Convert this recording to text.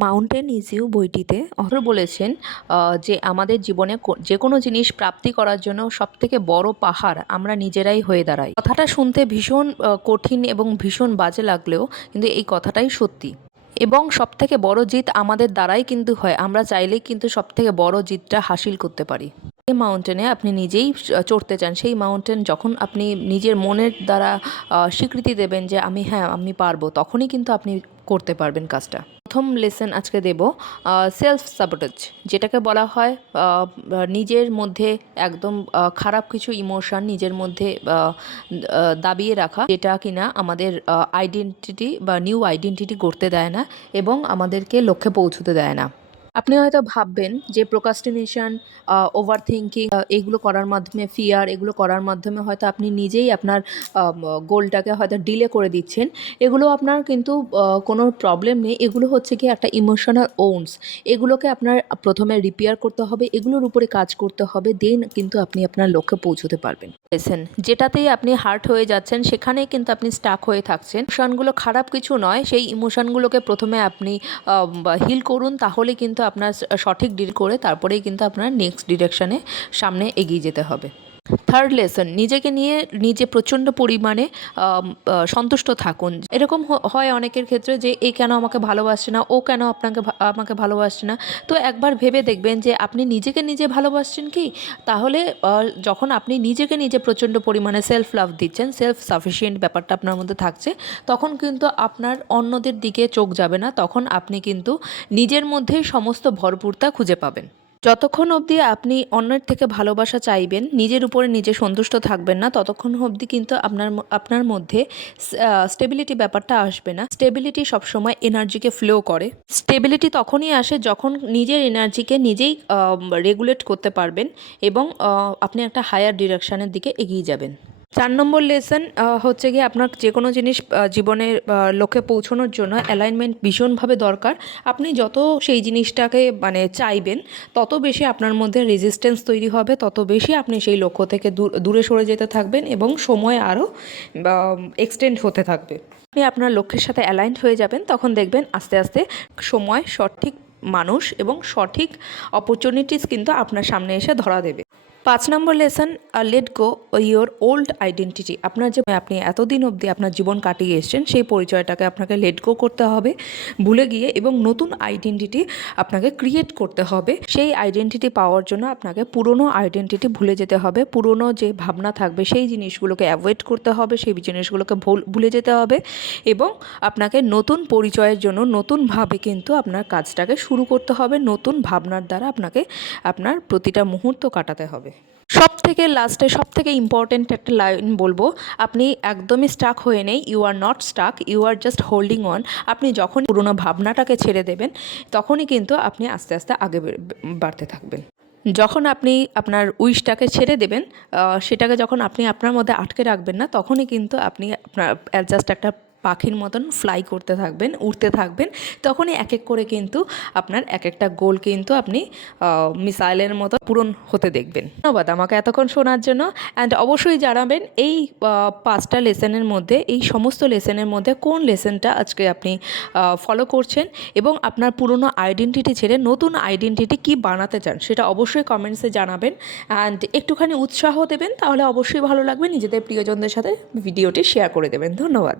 Mountain is you বইটিতে author বলেছেন যে আমাদের জীবনে যে কোনো জিনিস প্রাপ্তি করার জন্য সবথেকে বড় পাহাড় আমরা নিজেরাই হয়ে দাঁড়াই। কথাটা শুনতে ভীষণ কঠিন এবং ভীষণ বাজে লাগলেও কিন্তু এই কথাটাই সত্যি। এবং সবথেকে বড় জিত আমাদের দ্বারাই কিন্তু হয়, আমরা চাইলেই কিন্তু সবথেকে বড় জিতটা হাসিল করতে পারি। যে মাউন্টেনে আপনি নিজেই চড়তে চান, সেই মাউন্টেন যখন আপনি নিজের মনের দ্বারা স্বীকৃতি দেবেন যে আমি পারবো, তখনই কিন্তু আপনি করতে পারবেন কাজটা। প্রথম লেসন আজকে দেব সেলফ সাবোটেজ, যেটাকে বলা হয় নিজের মধ্যে একদম খারাপ কিছু ইমোশন নিজের মধ্যে দাবিয়ে রাখা, যেটা কিনা আমাদের আইডেন্টিটি বা নিউ আইডেন্টিটি গড়তে দেয় না এবং আমাদেরকে লক্ষ্যে পৌঁছতে দেয় না। আপনি হয়তো ভাববেন যে প্রোক্রাস্টিনেশন, ওভার থিঙ্কিং, এগুলো করার মাধ্যমে, ফিয়ার, এগুলো করার মাধ্যমে হয়তো আপনি নিজেই আপনার গোলটাকে হয়তো ডিলে করে দিচ্ছেন। এগুলো আপনার কিন্তু কোনো প্রবলেম নেই। এগুলো হচ্ছে কি একটা ইমোশনাল ওন্স। এগুলোকে আপনার প্রথমে রিপেয়ার করতে হবে, এগুলোর উপরে কাজ করতে হবে, দেন কিন্তু আপনি আপনার লক্ষ্যে পৌঁছতে পারবেন। লেসেন যেটাতেই আপনি হার্ট হয়ে যাচ্ছেন, সেখানেই কিন্তু আপনি স্টাক হয়ে থাকছেন। ইমোশনগুলো খারাপ কিছু নয়, সেই ইমোশনগুলোকে প্রথমে আপনি হিল করুন, তাহলে কিন্তু আপনার সঠিক ডিল করে তারপরেই কিন্তু আপনার নেক্সট ডিরেকশানে সামনে এগিয়ে যেতে হবে। থার্ড লেসন, নিজেকে নিয়ে নিজে প্রচণ্ড পরিমাণে সন্তুষ্ট থাকুন। এরকম হয় অনেকের ক্ষেত্রে যে এ কেন আমাকে ভালোবাসছে না, ও কেন আমাকে ভালোবাসছে না। তো একবার ভেবে দেখবেন যে আপনি নিজেকে নিজে ভালোবাসছেন কি? তাহলে যখন আপনি নিজেকে নিজে প্রচণ্ড পরিমাণে সেলফ লাভ দিচ্ছেন, সেলফ সাফিসিয়েন্ট ব্যাপারটা আপনার মধ্যে থাকছে, তখন কিন্তু আপনার অন্যদের দিকে চোখ যাবে না। তখন আপনি কিন্তু নিজের মধ্যেই সমস্ত ভরপুরতা খুঁজে পাবেন। যতক্ষণ অবধি আপনি অন্যের থেকে ভালোবাসা চাইবেন, নিজের উপরে নিজে সন্তুষ্ট থাকবেন না, ততক্ষণ অবধি কিন্তু আপনার মধ্যে স্টেবিলিটি ব্যাপারটা আসবে না। স্টেবিলিটি সবসময় এনার্জিকে ফ্লো করে। স্টেবিলিটি তখনই আসে যখন নিজের এনার্জিকে নিজেই রেগুলেট করতে পারবেন এবং আপনি একটা হায়ার ডিরেকশানের দিকে এগিয়ে যাবেন। 4 নম্বর লেসন হচ্ছে গিয়ে আপনার যে কোনো জিনিস জীবনের লক্ষ্যে পৌঁছানোর জন্য অ্যালাইনমেন্ট ভীষণভাবে দরকার। আপনি যত সেই জিনিসটাকে চাইবেন, তত বেশি আপনার মধ্যে রেজিস্ট্যান্স তৈরি হবে, তত বেশি আপনি সেই লক্ষ্য থেকে দূরে সরে যেতে থাকবেন এবং সময় আরও এক্সটেন্ড হতে থাকবে। আপনি আপনার লক্ষ্যের সাথে অ্যালাইনড হয়ে যাবেন, তখন দেখবেন আস্তে আস্তে সময়, সঠিক মানুষ এবং সঠিক অপরচুনিটিস কিন্তু আপনার সামনে এসে ধরা দেবে। 5 নম্বর lesson, let go your old identity. আপনি এতদিন অবধি আপনার জীবন কাটিয়ে এসেছেন, সেই পরিচয়টাকে আপনাকে লেট গো করতে হবে, ভুলে গিয়ে, এবং নতুন আইডেন্টিটি আপনাকে ক্রিয়েট করতে হবে। সেই আইডেন্টিটি পাওয়ার জন্য আপনাকে পুরনো আইডেন্টিটি ভুলে যেতে হবে। পুরনো যে ভাবনা থাকবে সেই জিনিসগুলোকে অ্যাভয়েড করতে হবে, সেই জিনিসগুলোকে ভুলে যেতে হবে এবং আপনাকে নতুন পরিচয়ের জন্য নতুনভাবে কিন্তু আপনার কাজটাকে শুরু করতে হবে। নতুন ভাবনার দ্বারা আপনাকে আপনার প্রতিটা মুহূর্ত কাটাতে হবে। সবথেকে লাস্টে সবথেকে ইম্পর্ট্যান্ট একটা লাইন বলবো, আপনি একদমই স্টাক হয়ে নেই। You are not stuck, you are just holding on. আপনি যখন পুরোনো ভাবনাটাকে ছেড়ে দেবেন, তখনই কিন্তু আপনি আস্তে আস্তে আগে বাড়তে থাকবেন। যখন আপনি আপনার উইশটাকে ছেড়ে দেবেন, সেটাকে যখন আপনি আপনার মধ্যে আটকে রাখবেন না, তখনই কিন্তু আপনি আপনার জাস্ট একটা পাখির মতন ফ্লাই করতে থাকবেন, উড়তে থাকবেন। তখনই এক এক করে কিন্তু আপনার এক একটা গোল কিন্তু আপনি মিসাইলের মতো পূরণ হতে দেখবেন। ধন্যবাদ আমাকে এতক্ষণ শোনার জন্য। অ্যান্ড অবশ্যই জানাবেন এই 5টা লেসনের মধ্যে, এই সমস্ত লেসনের মধ্যে কোন লেসনটা আজকে আপনি ফলো করছেন এবং আপনার পুরনো আইডেন্টিটি ছেড়ে নতুন আইডেন্টিটি কী বানাতে চান, সেটা অবশ্যই কমেন্টসে জানাবেন। অ্যান্ড একটুখানি উৎসাহ দেবেন, তাহলে অবশ্যই ভালো লাগবে। নিজেদের প্রিয়জনদের সাথে ভিডিওটি শেয়ার করে দেবেন। ধন্যবাদ।